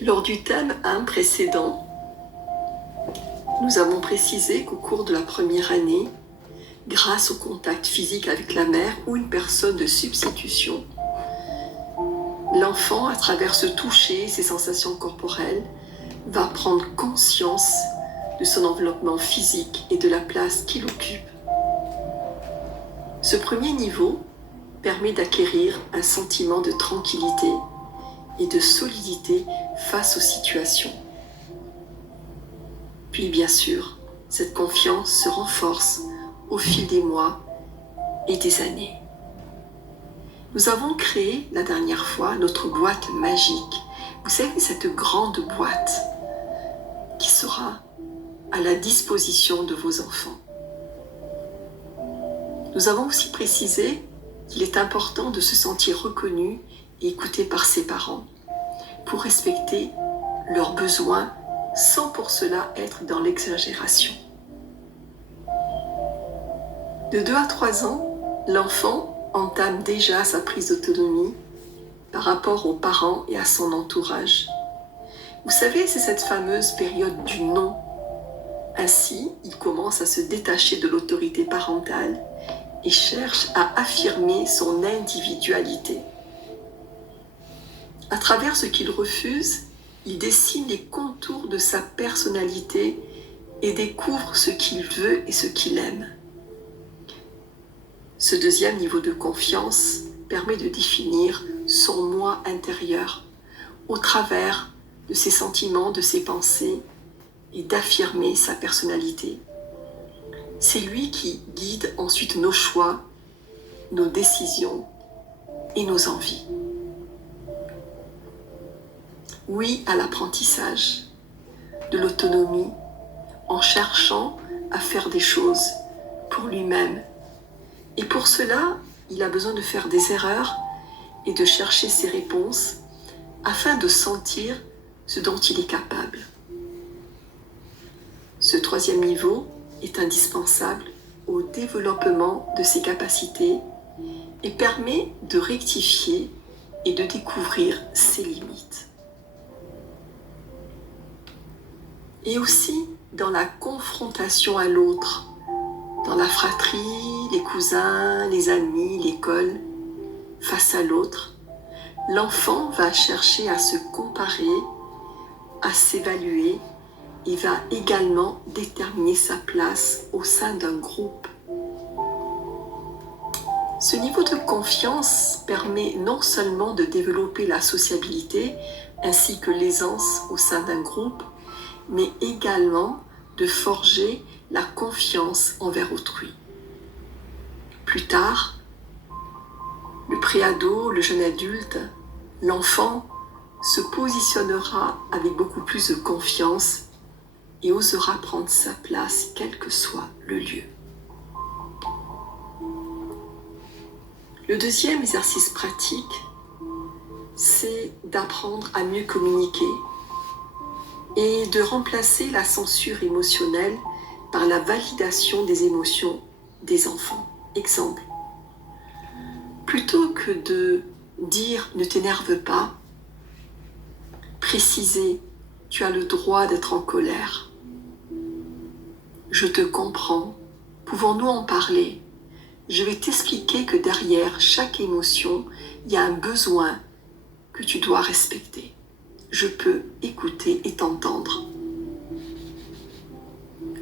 Lors du thème 1 précédent, nous avons précisé qu'au cours de la première année, grâce au contact physique avec la mère ou une personne de substitution, l'enfant, à travers ce toucher, ses sensations corporelles, va prendre conscience de son environnement physique et de la place qu'il occupe. Ce premier niveau permet d'acquérir un sentiment de tranquillité et de solidité face aux situations. Puis bien sûr, cette confiance se renforce au fil des mois et des années. Nous avons créé la dernière fois notre boîte magique. Vous savez, cette grande boîte qui sera à la disposition de vos enfants. Nous avons aussi précisé qu'il est important de se sentir reconnu et écouté par ses parents pour respecter leurs besoins sans pour cela être dans l'exagération. De 2 à 3 ans, l'enfant entame déjà sa prise d'autonomie par rapport aux parents et à son entourage. Vous savez, c'est cette fameuse période du non. Ainsi, il commence à se détacher de l'autorité parentale et cherche à affirmer son individualité. À travers ce qu'il refuse, il dessine les contours de sa personnalité et découvre ce qu'il veut et ce qu'il aime. Ce deuxième niveau de confiance permet de définir son moi intérieur au travers de ses sentiments, de ses pensées et d'affirmer sa personnalité. C'est lui qui guide ensuite nos choix, nos décisions et nos envies. Oui à l'apprentissage, de l'autonomie, en cherchant à faire des choses pour lui-même. Et pour cela, il a besoin de faire des erreurs et de chercher ses réponses afin de sentir ce dont il est capable. Ce troisième niveau est indispensable au développement de ses capacités et permet de rectifier et de découvrir ses limites. Et aussi dans la confrontation à l'autre, dans la fratrie, les cousins, les amis, l'école, face à l'autre, l'enfant va chercher à se comparer, à s'évaluer et va également déterminer sa place au sein d'un groupe. Ce niveau de confiance permet non seulement de développer la sociabilité ainsi que l'aisance au sein d'un groupe, mais également de forger la confiance envers autrui. Plus tard, le préado, le jeune adulte, l'enfant se positionnera avec beaucoup plus de confiance et osera prendre sa place quel que soit le lieu. Le deuxième exercice pratique, c'est d'apprendre à mieux communiquer et de remplacer la censure émotionnelle par la validation des émotions des enfants. Exemple, plutôt que de dire « ne t'énerve pas », préciser « tu as le droit d'être en colère »,« je te comprends, pouvons-nous en parler ? Je vais t'expliquer que derrière chaque émotion, il y a un besoin que tu dois respecter. Je peux écouter et t'entendre. »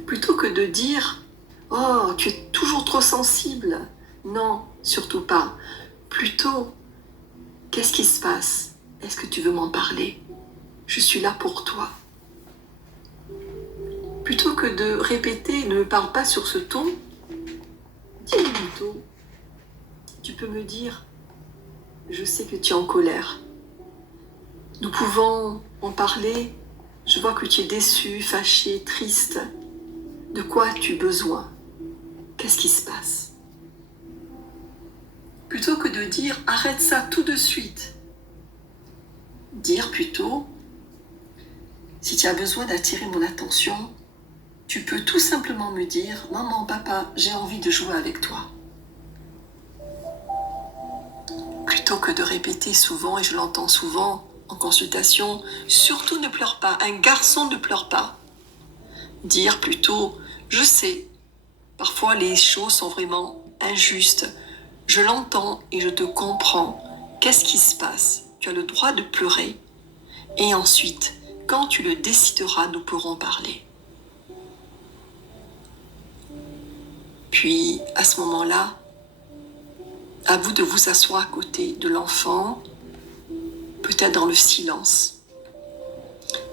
Plutôt que de dire « oh, tu es toujours trop sensible ». Non, surtout pas. Plutôt, qu'est-ce qui se passe ? Est-ce que tu veux m'en parler ? Je suis là pour toi. Plutôt que de répéter « ne me parle pas sur ce ton », dis plutôt « tu peux me dire « je sais que tu es en colère ». Nous pouvons en parler, je vois que tu es déçu, fâché, triste. De quoi as-tu besoin ? Qu'est-ce qui se passe ? Plutôt que de dire « arrête ça tout de suite », dire plutôt « si tu as besoin d'attirer mon attention, tu peux tout simplement me dire « maman, papa, j'ai envie de jouer avec toi ». Plutôt que de répéter souvent, et je l'entends souvent, en consultation, surtout ne pleure pas. Un garçon ne pleure pas. Dire plutôt, je sais, parfois les choses sont vraiment injustes. Je l'entends et je te comprends. Qu'est-ce qui se passe? Tu as le droit de pleurer. Et ensuite, quand tu le décideras, nous pourrons parler. Puis, à ce moment-là, à vous de vous asseoir à côté de l'enfant, peut-être dans le silence.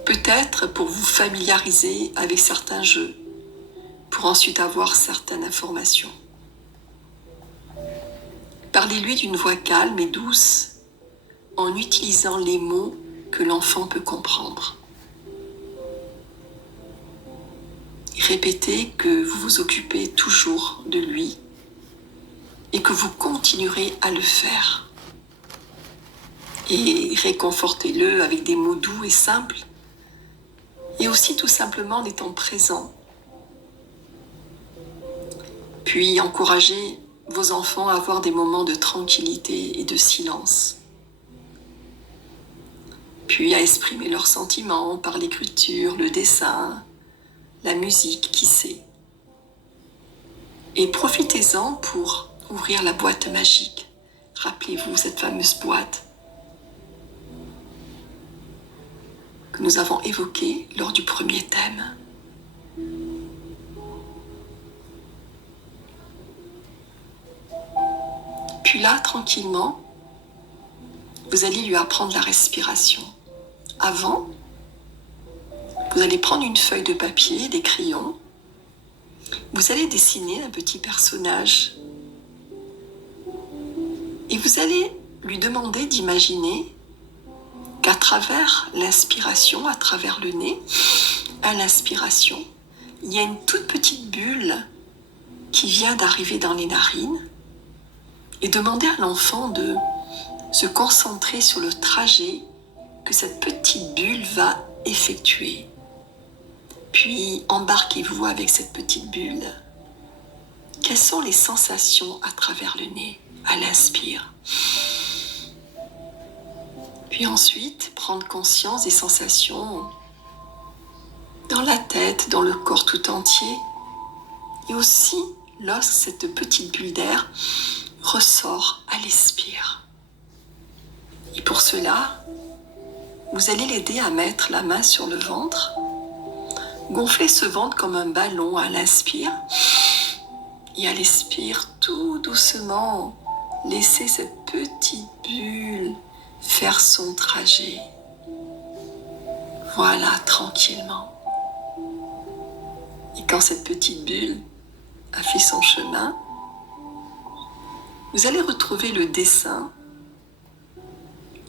Peut-être pour vous familiariser avec certains jeux, pour ensuite avoir certaines informations. Parlez-lui d'une voix calme et douce, en utilisant les mots que l'enfant peut comprendre. Répétez que vous vous occupez toujours de lui et que vous continuerez à le faire. Et réconfortez-le avec des mots doux et simples, et aussi tout simplement en étant présent. Puis encouragez vos enfants à avoir des moments de tranquillité et de silence. Puis à exprimer leurs sentiments par l'écriture, le dessin, la musique, qui sait. Et profitez-en pour ouvrir la boîte magique. Rappelez-vous cette fameuse boîte que nous avons évoquée lors du premier thème. Puis là, tranquillement, vous allez lui apprendre la respiration. Avant, vous allez prendre une feuille de papier, des crayons. Vous allez dessiner un petit personnage. Et vous allez lui demander d'imaginer qu'à travers l'inspiration, à travers le nez, à l'inspiration, il y a une toute petite bulle qui vient d'arriver dans les narines. Et demander à l'enfant de se concentrer sur le trajet que cette petite bulle va effectuer. Puis embarquez-vous avec cette petite bulle. Quelles sont les sensations à travers le nez à l'inspire? Puis ensuite, prendre conscience des sensations dans la tête, dans le corps tout entier. Et aussi, lorsque cette petite bulle d'air ressort à l'expire. Et pour cela, vous allez l'aider à mettre la main sur le ventre, gonfler ce ventre comme un ballon à l'inspire, et à l'expire, tout doucement, laisser cette petite bulle faire son trajet. Voilà, tranquillement. Et quand cette petite bulle a fait son chemin, vous allez retrouver le dessin.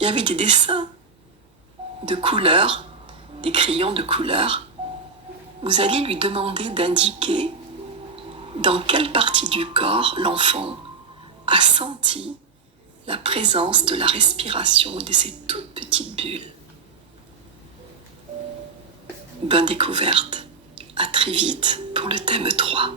Il y avait des dessins de couleurs, des crayons de couleurs. Vous allez lui demander d'indiquer dans quelle partie du corps l'enfant a senti la présence de la respiration de ces toutes petites bulles. Bonne découverte. À très vite pour le thème 3.